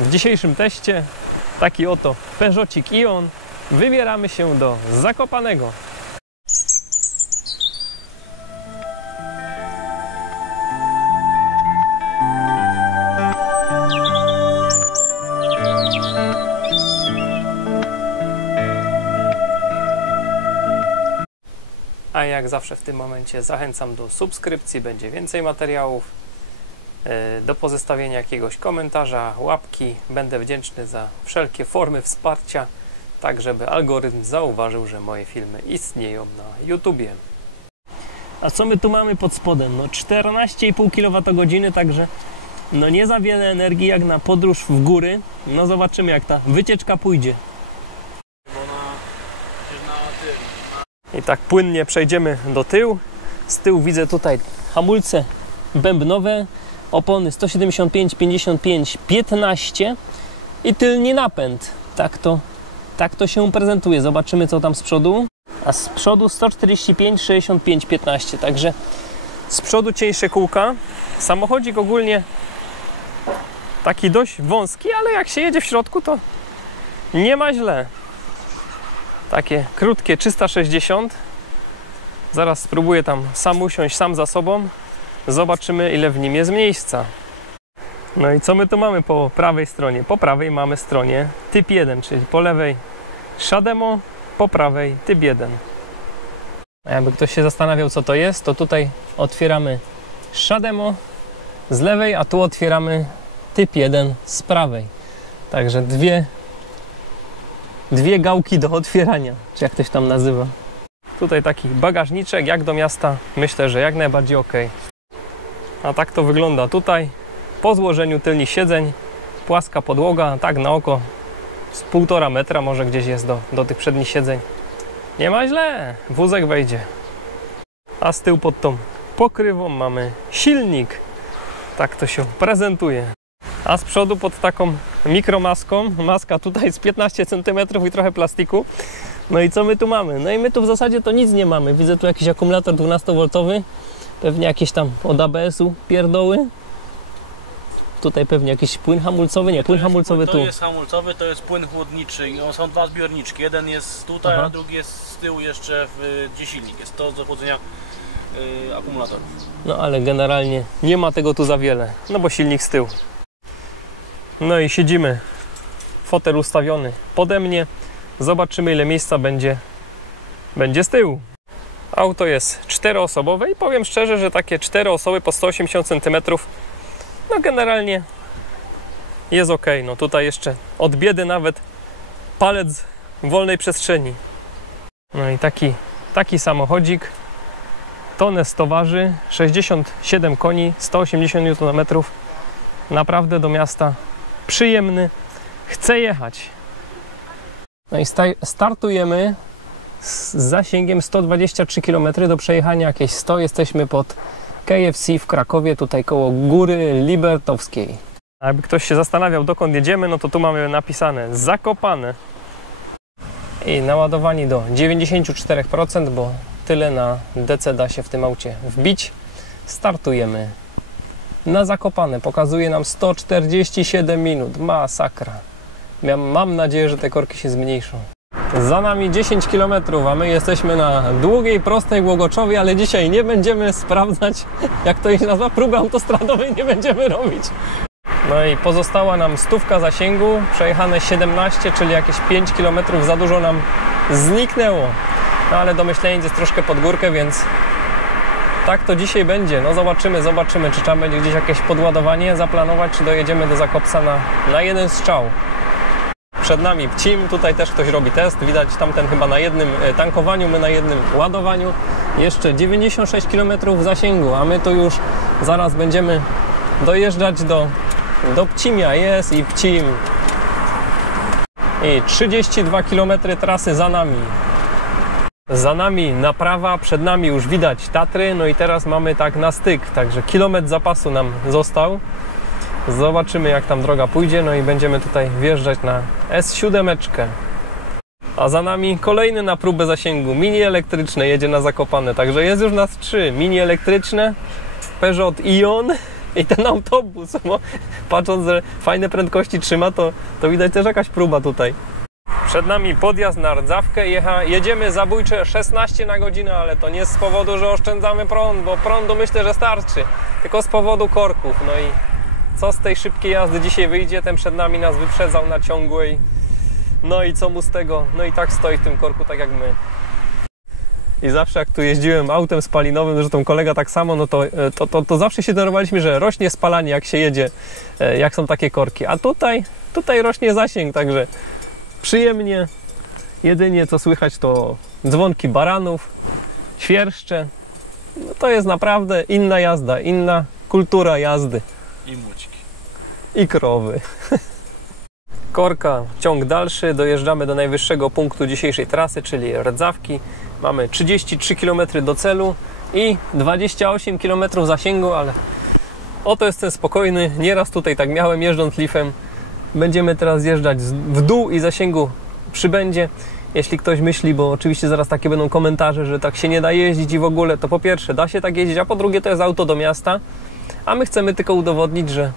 W dzisiejszym teście taki oto Peugeotik Ion. Wybieramy się do Zakopanego. A jak zawsze w tym momencie zachęcam do subskrypcji, będzie więcej materiałów, do pozostawienia jakiegoś komentarza, łapki. Będę wdzięczny za wszelkie formy wsparcia, tak żeby algorytm zauważył, że moje filmy istnieją na YouTubie. A co my tu mamy pod spodem? No 14,5 kWh, także no nie za wiele energii jak na podróż w góry. No zobaczymy, jak ta wycieczka pójdzie. I tak płynnie przejdziemy do tyłu. Z tyłu widzę tutaj hamulce bębnowe, opony 175, 55, 15 i tylny napęd. Tak to się prezentuje. Zobaczymy, co tam z przodu. A z przodu 145, 65, 15. Także z przodu cieńsze kółka. Samochodzik ogólnie taki dość wąski, ale jak się jedzie w środku, to nie ma źle. Takie krótkie 360. Zaraz spróbuję tam sam usiąść, sam za sobą. Zobaczymy, ile w nim jest miejsca. No i co my tu mamy po prawej stronie? Po prawej mamy stronie typ 1, czyli po lewej Shademo, po prawej typ 1. A jakby ktoś się zastanawiał, co to jest, to tutaj otwieramy Shademo z lewej, a tu otwieramy typ 1 z prawej. Także dwie gałki do otwierania, czy jak ktoś tam nazywa. Tutaj taki bagażniczek, jak do miasta, myślę, że jak najbardziej ok. A tak to wygląda tutaj. Po złożeniu tylnych siedzeń, płaska podłoga, tak na oko z 1,5 metra może gdzieś jest do tych przednich siedzeń. Nie ma źle, wózek wejdzie. A z tyłu pod tą pokrywą mamy silnik. Tak to się prezentuje. A z przodu pod taką mikromaską, maska tutaj z 15 cm i trochę plastiku. No i co my tu mamy? No i my tu w zasadzie to nic nie mamy. Widzę tu jakiś akumulator 12V, pewnie jakieś tam od ABS-u pierdoły. Tutaj pewnie jakiś płyn hamulcowy, nie, płyn hamulcowy tu. To jest hamulcowy, to jest płyn chłodniczy. Są dwa zbiorniczki, jeden jest tutaj, a drugi jest z tyłu jeszcze, gdzie silnik jest. To do chłodzenia akumulatorów. No ale generalnie nie ma tego tu za wiele, no bo silnik z tyłu. No i siedzimy, fotel ustawiony pode mnie. Zobaczymy, ile miejsca będzie z tyłu. Auto jest 4-osobowe i powiem szczerze, że takie 4 osoby po 180 cm no generalnie jest ok. No tutaj jeszcze od biedy nawet palec wolnej przestrzeni. No i taki samochodzik, tonę 100 waży, 67 koni, 180 Nm. Naprawdę do miasta przyjemny, chce jechać. No i startujemy z zasięgiem 123 km, do przejechania jakieś 100. Jesteśmy pod KFC w Krakowie, tutaj koło Góry Libertowskiej. A jakby ktoś się zastanawiał, dokąd jedziemy, no to tu mamy napisane Zakopane. I naładowani do 94%, bo tyle na DC da się w tym aucie wbić. Startujemy na Zakopane. Pokazuje nam 147 minut. Masakra. Mam nadzieję, że te korki się zmniejszą. Za nami 10 km, a my jesteśmy na długiej, prostej Łogoczowie, ale dzisiaj nie będziemy sprawdzać, jak to się nazywa, próby autostradowej nie będziemy robić. No i pozostała nam 100 zasięgu, przejechane 17, czyli jakieś 5 km za dużo nam zniknęło. No ale Domyśleniec jest troszkę pod górkę, więc tak to dzisiaj będzie. No zobaczymy, czy trzeba będzie gdzieś jakieś podładowanie zaplanować, czy dojedziemy do Zakopca na jeden strzał. Przed nami Pcim, tutaj też ktoś robi test, widać tamten chyba na jednym tankowaniu, my na jednym ładowaniu. Jeszcze 96 km zasięgu, a my to już zaraz będziemy dojeżdżać do Pcimia. Jest i Pcim. I 32 km trasy za nami. Za nami naprawa, przed nami już widać Tatry, no i teraz mamy tak na styk, także kilometr zapasu nam został. Zobaczymy, jak tam droga pójdzie, no i będziemy tutaj wjeżdżać na S7. A za nami kolejny na próbę zasięgu, mini elektryczne jedzie na Zakopane, także jest już nas 3 mini elektryczne, Peugeot Ion I ten autobus, bo patrząc, że fajne prędkości trzyma, to widać też jakaś próba tutaj. Przed nami podjazd na Rdzawkę, jedziemy zabójcze 16 na godzinę, ale to nie z powodu, że oszczędzamy prąd, bo prądu myślę, że starczy, tylko z powodu korków. No i co z tej szybkiej jazdy dzisiaj wyjdzie? Ten przed nami nas wyprzedzał na ciągłej. No i co mu z tego? No i tak stoi w tym korku, tak jak my. I zawsze jak tu jeździłem autem spalinowym, zresztą kolega tak samo, no to zawsze się denerwowaliśmy, że rośnie spalanie jak się jedzie, jak są takie korki. A tutaj rośnie zasięg, także przyjemnie. Jedynie co słychać to dzwonki baranów, świerszcze. No to jest naprawdę inna jazda, inna kultura jazdy. I mućki. I krowy. Korka, ciąg dalszy, dojeżdżamy do najwyższego punktu dzisiejszej trasy, czyli Rdzawki. Mamy 33 km do celu i 28 km zasięgu, ale oto jestem spokojny. Nieraz tutaj tak miałem, jeżdżąc lifem. Będziemy teraz zjeżdżać w dół i zasięgu przybędzie. Jeśli ktoś myśli, bo oczywiście zaraz takie będą komentarze, że tak się nie da jeździć i w ogóle, to po pierwsze da się tak jeździć, a po drugie to jest auto do miasta, a my chcemy tylko udowodnić, że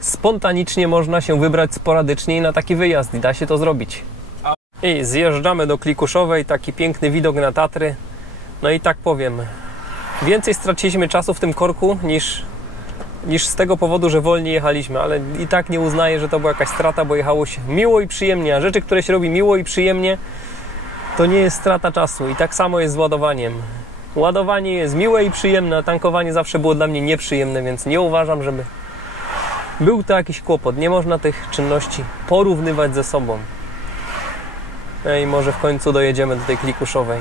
spontanicznie można się wybrać sporadycznie i na taki wyjazd i da się to zrobić. I zjeżdżamy do Klikuszowej, taki piękny widok na Tatry. No i tak powiem, więcej straciliśmy czasu w tym korku niż z tego powodu, że wolniej jechaliśmy, ale i tak nie uznaję, że to była jakaś strata, bo jechało się miło i przyjemnie, a rzeczy, które się robi miło i przyjemnie, to nie jest strata czasu. I tak samo jest z ładowaniem. Ładowanie jest miłe i przyjemne, a tankowanie zawsze było dla mnie nieprzyjemne, więc nie uważam, żeby był to jakiś kłopot. Nie można tych czynności porównywać ze sobą. No i może w końcu dojedziemy do tej Klikuszowej.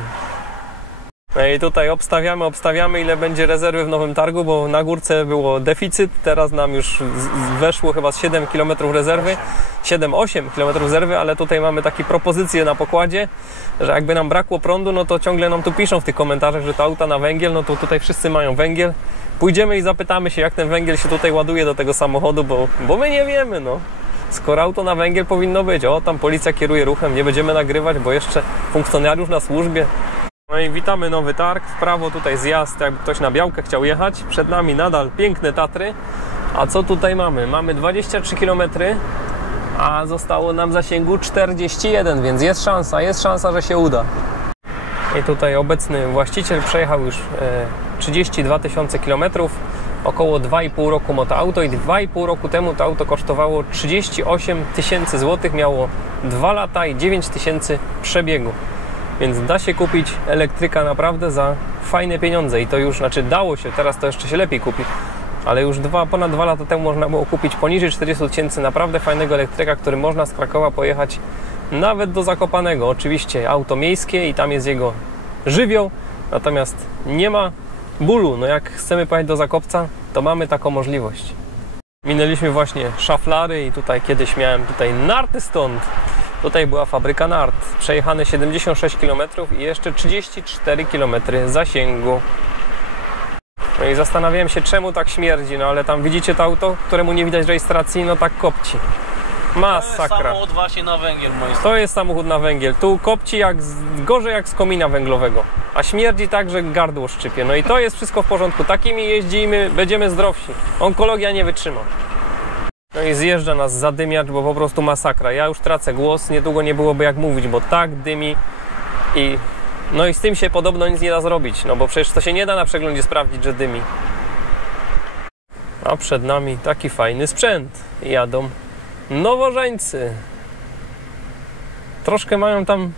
No i tutaj obstawiamy, ile będzie rezerwy w Nowym Targu, bo na górce było deficyt, teraz nam już weszło chyba z 7 km rezerwy, 7-8 km rezerwy, ale tutaj mamy takie propozycje na pokładzie, że jakby nam brakło prądu, no to ciągle nam tu piszą w tych komentarzach, że to auta na węgiel, no to tutaj wszyscy mają węgiel. Pójdziemy i zapytamy się, jak ten węgiel się tutaj ładuje do tego samochodu, bo my nie wiemy, no. Skoro auto na węgiel powinno być, tam policja kieruje ruchem, nie będziemy nagrywać, bo jeszcze funkcjonariusz na służbie. No i witamy Nowy Targ, w prawo tutaj zjazd, jakby ktoś na Białkę chciał jechać. Przed nami nadal piękne Tatry. A co tutaj mamy? Mamy 23 km, a zostało nam zasięgu 41, więc jest szansa, że się uda. I tutaj obecny właściciel przejechał już 32 tysiące kilometrów, około 2,5 roku ma to auto i 2,5 roku temu to auto kosztowało 38 tysięcy złotych, miało 2 lata i 9 tysięcy przebiegu. Więc da się kupić elektryka naprawdę za fajne pieniądze i to już, dało się, teraz to jeszcze się lepiej kupi, ale już ponad 2 lata temu można było kupić poniżej 40 tysięcy naprawdę fajnego elektryka, który można z Krakowa pojechać nawet do Zakopanego. Oczywiście auto miejskie i tam jest jego żywioł, natomiast nie ma bólu. No jak chcemy pojechać do Zakopca, to mamy taką możliwość. Minęliśmy właśnie szaflary i tutaj kiedyś miałem narty stąd. Tutaj była fabryka nart. Przejechane 76 km i jeszcze 34 km zasięgu. No i zastanawiałem się, czemu tak śmierdzi, no ale tam widzicie to auto, któremu nie widać rejestracji, no tak kopci. Masakra. To jest samochód właśnie na węgiel, moi To jest samochód na węgiel. Tu kopci gorzej jak z komina węglowego. A śmierdzi tak, że gardło szczypie. No i to jest wszystko w porządku. Takimi jeździmy, będziemy zdrowsi. Onkologia nie wytrzyma. No i zjeżdża nas zadymiacz, bo po prostu masakra. Ja już tracę głos, niedługo nie byłoby jak mówić, bo tak dymi i z tym się podobno nic nie da zrobić, no bo przecież to się nie da na przeglądzie sprawdzić, że dymi. A przed nami taki fajny sprzęt. Jadą nowożeńcy. Troszkę mają tam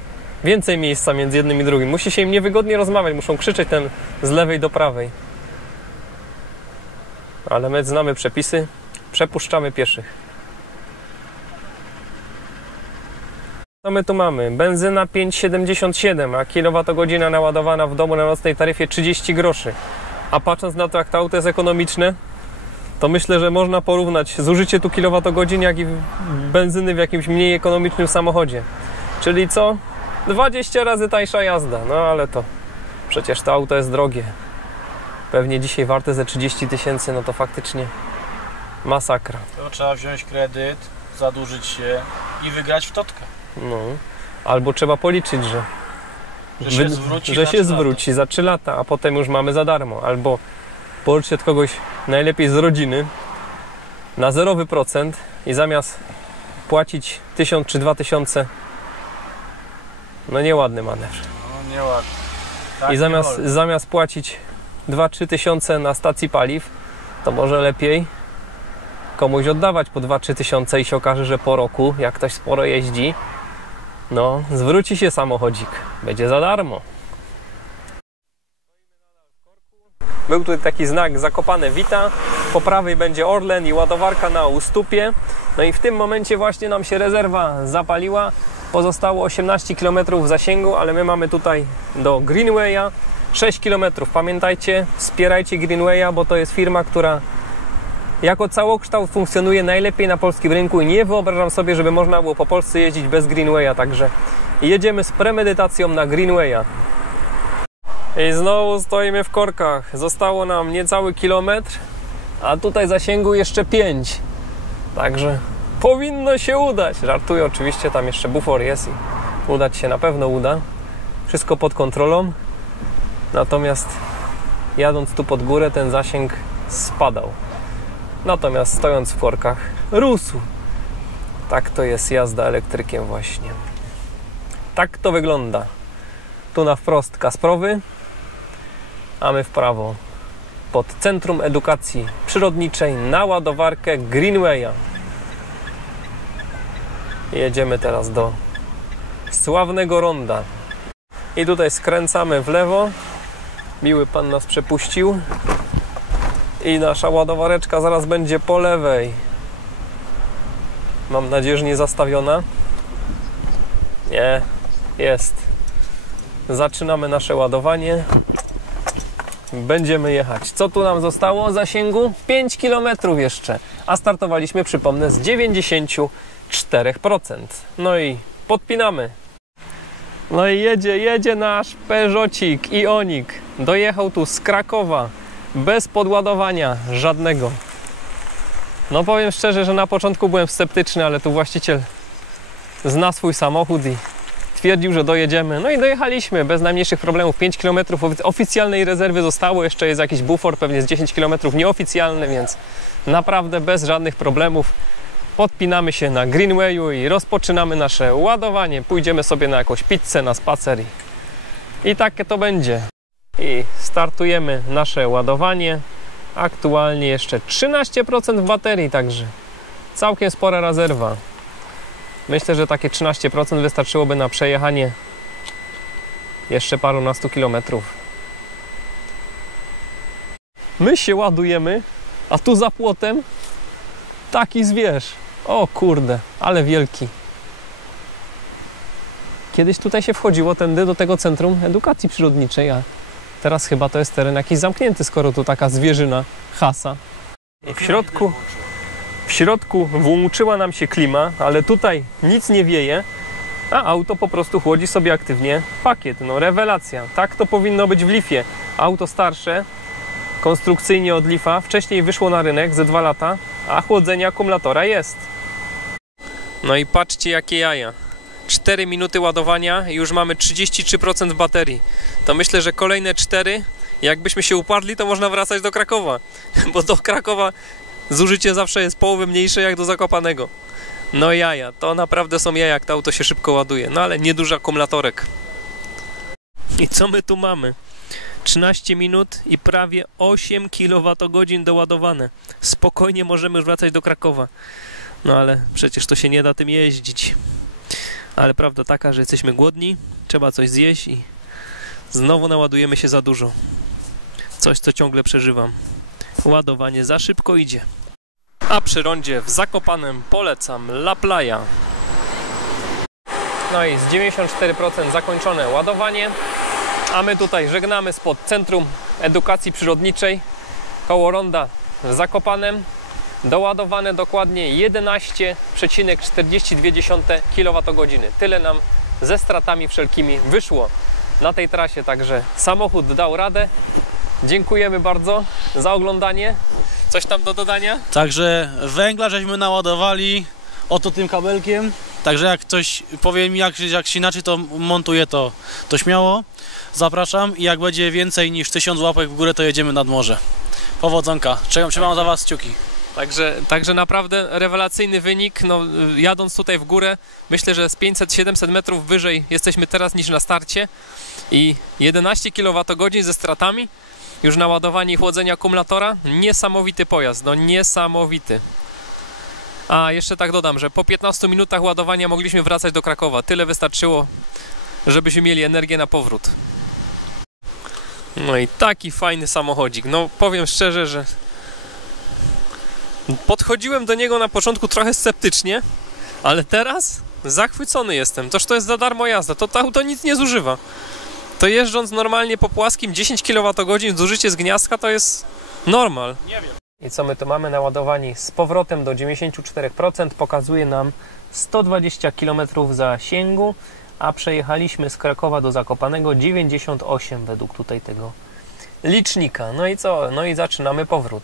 więcej miejsca między jednym i drugim. Musi się im niewygodnie rozmawiać, muszą krzyczeć ten z lewej do prawej. Ale my znamy przepisy. Przepuszczamy pieszych. Co my tu mamy? Benzyna 5,77, a kilowatogodzina naładowana w domu na nocnej taryfie 30 groszy. A patrząc na to, jak to auto jest ekonomiczne, to myślę, że można porównać zużycie tu kilowatogodzin, jak i benzyny w jakimś mniej ekonomicznym samochodzie. Czyli co? 20 razy tańsza jazda. No ale to przecież to auto jest drogie. Pewnie dzisiaj warte ze 30 tysięcy, no to faktycznie masakra. To trzeba wziąć kredyt, zadłużyć się i wygrać w totkę. No, albo trzeba policzyć, że się zwróci za 3 lata, a potem już mamy za darmo. Albo pożycz się od kogoś, najlepiej z rodziny, na 0% i zamiast płacić 1000 czy 2000, no nieładny manewr. No nieładny. Tak, I zamiast płacić 2-3 tysiące na stacji paliw, to może lepiej komuś oddawać po 2-3 tysiące i się okaże, że po roku, jak ktoś sporo jeździ, no zwróci się samochodzik, będzie za darmo. Był tutaj taki znak Zakopane Wita, po prawej będzie Orlen i ładowarka na ustupie. No i w tym momencie właśnie nam się rezerwa zapaliła. Pozostało 18 km zasięgu, ale my mamy tutaj do Greenwaya 6 km. Pamiętajcie, wspierajcie Greenwaya, bo to jest firma, która jako całokształt funkcjonuje najlepiej na polskim rynku i nie wyobrażam sobie, żeby można było po Polsce jeździć bez Greenwaya, także jedziemy z premedytacją na Greenwaya. I znowu stoimy w korkach. Zostało nam niecały kilometr, a tutaj zasięgu jeszcze 5. Także powinno się udać. Żartuję oczywiście, tam jeszcze bufor jest i udać się na pewno uda. Wszystko pod kontrolą. Natomiast jadąc tu pod górę ten zasięg spadał. Natomiast stojąc w korkach rósł. Tak to jest jazda elektrykiem właśnie. Tak to wygląda. Tu na wprost Kasprowy, a my w prawo pod Centrum Edukacji Przyrodniczej na ładowarkę Greenwaya. Jedziemy teraz do sławnego ronda. I tutaj skręcamy w lewo. Miły pan nas przepuścił. I nasza ładowareczka zaraz będzie po lewej. Mam nadzieję, że nie zastawiona. Nie, jest. Zaczynamy nasze ładowanie. Będziemy jechać. Co tu nam zostało zasięgu? 5 km jeszcze. A startowaliśmy, przypomnę, z 94%. No i podpinamy. No i jedzie nasz Peugeotik Ionik. Dojechał tu z Krakowa. Bez podładowania żadnego. No powiem szczerze, że na początku byłem sceptyczny, ale tu właściciel zna swój samochód i twierdził, że dojedziemy. No i dojechaliśmy bez najmniejszych problemów. 5 km oficjalnej rezerwy zostało. Jeszcze jest jakiś bufor, pewnie z 10 km nieoficjalny, więc naprawdę bez żadnych problemów podpinamy się na Greenwayu i rozpoczynamy nasze ładowanie. Pójdziemy sobie na jakąś pizzę, na spacer i takie to będzie. I startujemy nasze ładowanie. Aktualnie jeszcze 13% w baterii, także całkiem spora rezerwa. Myślę, że takie 13% wystarczyłoby na przejechanie jeszcze parunastu kilometrów. My się ładujemy, a tu za płotem taki zwierz. O kurde, ale wielki. Kiedyś tutaj się wchodziło tędy do tego Centrum Edukacji Przyrodniczej, a teraz chyba to jest teren jakiś zamknięty, skoro tu taka zwierzyna hasa. I w środku włączyła nam się klima, ale tutaj nic nie wieje, a auto po prostu chłodzi sobie aktywnie pakiet. No rewelacja. Tak to powinno być w Leafie. Auto starsze, konstrukcyjnie od Leafa, wcześniej wyszło na rynek ze 2 lata, a chłodzenie akumulatora jest. No i patrzcie jakie jaja. 4 minuty ładowania i już mamy 33% baterii. To myślę, że kolejne 4, jakbyśmy się uparli, to można wracać do Krakowa. Bo do Krakowa zużycie zawsze jest połowę mniejsze jak do Zakopanego. No jaja, to naprawdę są jaja, jak to auto się szybko ładuje. No ale nieduży akumulatorek. I co my tu mamy? 13 minut i prawie 8 kWh doładowane. Spokojnie możemy już wracać do Krakowa. No ale przecież to się nie da tym jeździć. Ale prawda taka, że jesteśmy głodni, trzeba coś zjeść i znowu naładujemy się za dużo. Coś, co ciągle przeżywam. Ładowanie za szybko idzie. A przy rondzie w Zakopanem polecam La Playa. No i z 94% zakończone ładowanie. A my tutaj żegnamy spod Centrum Edukacji Przyrodniczej koło ronda w Zakopanem. Doładowane dokładnie 11,42 kWh. Tyle nam ze stratami wszelkimi wyszło na tej trasie, także samochód dał radę. Dziękujemy bardzo za oglądanie. Coś tam do dodania? Także węgla żeśmy naładowali oto tym kabelkiem. Także jak ktoś powie mi jak się inaczej to montuję, to śmiało. Zapraszam i jak będzie więcej niż 1000 łapek w górę, to jedziemy nad morze. Powodzonka. Trzymam za Was kciuki. Także naprawdę rewelacyjny wynik. No, jadąc tutaj w górę, myślę, że z 500-700 metrów wyżej jesteśmy teraz niż na starcie i 11 kWh ze stratami już na ładowanie i chłodzenie akumulatora. Niesamowity pojazd, no niesamowity. A jeszcze tak dodam, że po 15 minutach ładowania mogliśmy wracać do Krakowa. Tyle wystarczyło, żebyśmy mieli energię na powrót. No i taki fajny samochodzik. No powiem szczerze, że podchodziłem do niego na początku trochę sceptycznie, ale teraz zachwycony jestem. To jest za darmo jazda. To auto nic nie zużywa. To jeżdżąc normalnie po płaskim 10 kWh zużycie z gniazdka to jest normal. Nie wiem. I co my tu mamy naładowani z powrotem do 94%, pokazuje nam 120 km zasięgu, a przejechaliśmy z Krakowa do Zakopanego 98 według tutaj tego licznika. No i co? No i zaczynamy powrót.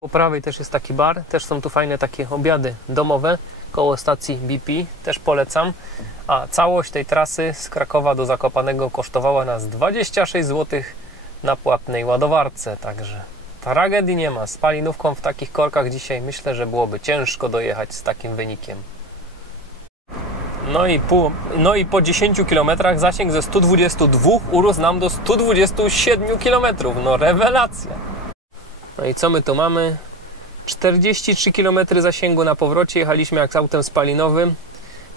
Po prawej też jest taki bar, też są tu fajne takie obiady domowe koło stacji BP, też polecam. A całość tej trasy z Krakowa do Zakopanego kosztowała nas 26 zł na płatnej ładowarce, także tragedii nie ma. Z palinówką w takich korkach dzisiaj myślę, że byłoby ciężko dojechać z takim wynikiem. No i po 10 km zasięg ze 122 urósł nam do 127 km. No rewelacja! No i co my tu mamy? 43 km zasięgu na powrocie, jechaliśmy jak z autem spalinowym.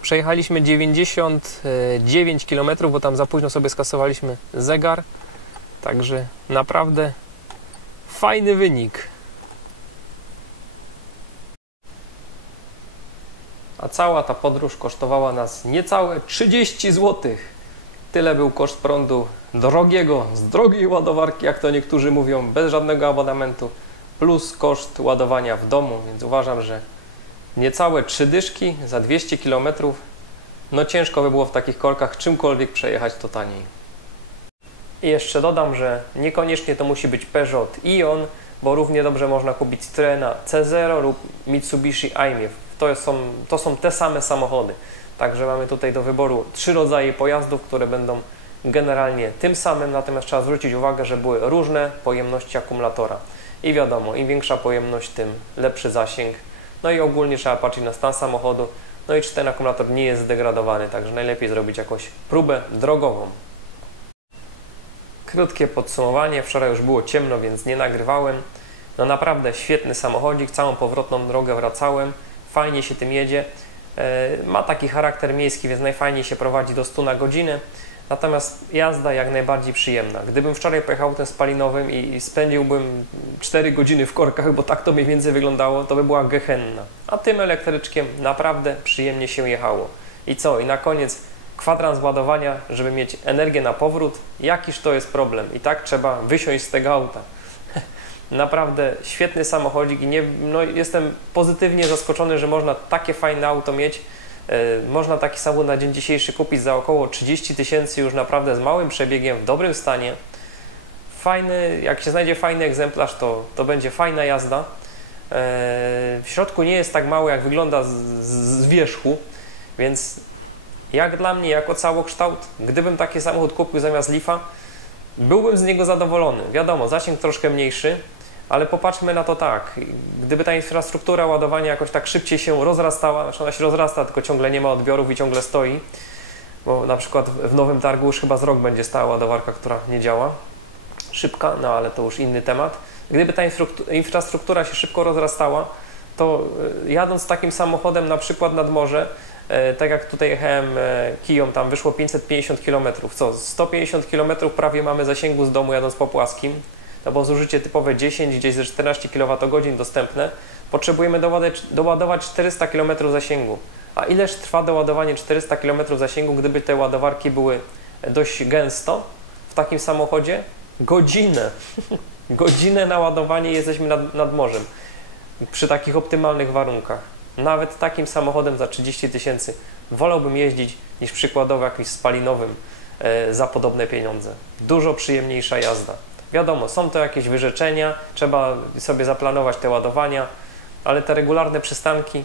Przejechaliśmy 99 km, bo tam za późno sobie skasowaliśmy zegar. Także naprawdę fajny wynik. A cała ta podróż kosztowała nas niecałe 30 zł. Tyle był koszt prądu drogiego, z drogiej ładowarki, jak to niektórzy mówią, bez żadnego abonamentu, plus koszt ładowania w domu, więc uważam, że niecałe 3 dyszki za 200 km, no ciężko by było w takich korkach czymkolwiek przejechać to taniej. I jeszcze dodam, że niekoniecznie to musi być Peugeot Ion, bo równie dobrze można kupić Citroena C0 lub Mitsubishi AIMIV. To są te same samochody. Także mamy tutaj do wyboru 3 rodzaje pojazdów, które będą generalnie tym samym, natomiast trzeba zwrócić uwagę, że były różne pojemności akumulatora. I wiadomo, im większa pojemność, tym lepszy zasięg. No i ogólnie trzeba patrzeć na stan samochodu, no i czy ten akumulator nie jest zdegradowany, także najlepiej zrobić jakąś próbę drogową. Krótkie podsumowanie, wczoraj już było ciemno, więc nie nagrywałem. No naprawdę świetny samochodzik, całą powrotną drogę wracałem, fajnie się tym jedzie. Ma taki charakter miejski, więc najfajniej się prowadzi do 100 na godzinę. Natomiast jazda jak najbardziej przyjemna. Gdybym wczoraj pojechał tym spalinowym i spędziłbym 4 godziny w korkach, bo tak to mniej więcej wyglądało, to by była gehenna. A tym elektryczkiem naprawdę przyjemnie się jechało. I co? I na koniec kwadrans ładowania, żeby mieć energię na powrót. Jakiż to jest problem? I tak trzeba wysiąść z tego auta. Naprawdę świetny samochodzik i jestem pozytywnie zaskoczony, że można takie fajne auto mieć. Można taki samochód na dzień dzisiejszy kupić za około 30 000 już naprawdę z małym przebiegiem, w dobrym stanie. Fajny, jak się znajdzie fajny egzemplarz, to będzie fajna jazda. W środku nie jest tak mały, jak wygląda z wierzchu, więc jak dla mnie, jako całokształt, gdybym taki samochód kupił zamiast Leafa, byłbym z niego zadowolony. Wiadomo, zasięg troszkę mniejszy, ale popatrzmy na to tak, gdyby ta infrastruktura ładowania jakoś tak szybciej się rozrastała, znaczy ona się rozrasta, tylko ciągle nie ma odbiorów i ciągle stoi, bo na przykład w Nowym Targu już chyba z rok będzie stała ładowarka, która nie działa, szybka, no ale to już inny temat. Gdyby ta infrastruktura się szybko rozrastała, to jadąc takim samochodem na przykład nad morze, tak jak tutaj jechałem Kiją, tam wyszło 550 km, 150 km prawie mamy zasięgu z domu jadąc po płaskim, no bo zużycie typowe 10, gdzieś ze 14 kWh dostępne, potrzebujemy doładować 400 km zasięgu. A ileż trwa doładowanie 400 km zasięgu, gdyby te ładowarki były dość gęsto w takim samochodzie? Godzinę. Godzinę na ładowanie jesteśmy nad morzem przy takich optymalnych warunkach. Nawet takim samochodem za 30 000 wolałbym jeździć niż przykładowo jakimś spalinowym za podobne pieniądze. Dużo przyjemniejsza jazda. Wiadomo, są to jakieś wyrzeczenia, trzeba sobie zaplanować te ładowania, ale te regularne przystanki,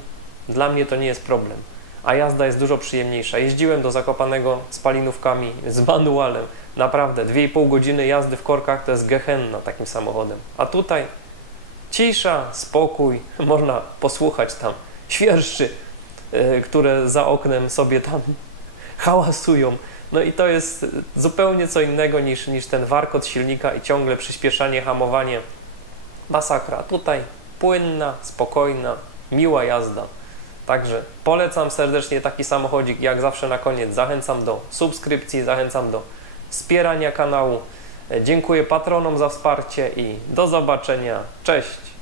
dla mnie to nie jest problem. a jazda jest dużo przyjemniejsza. Jeździłem do Zakopanego z spalinówkami, z manualem. Naprawdę, 2,5 godziny jazdy w korkach to jest gehenna takim samochodem. A tutaj cisza, spokój, można posłuchać tam świerszczy, które za oknem sobie tam hałasują. No i to jest zupełnie co innego niż ten warkot silnika i ciągle przyspieszanie, hamowanie. Masakra. Tutaj płynna, spokojna, miła jazda. Także polecam serdecznie taki samochodzik. Jak zawsze na koniec zachęcam do subskrypcji, zachęcam do wspierania kanału. Dziękuję patronom za wsparcie i do zobaczenia. Cześć!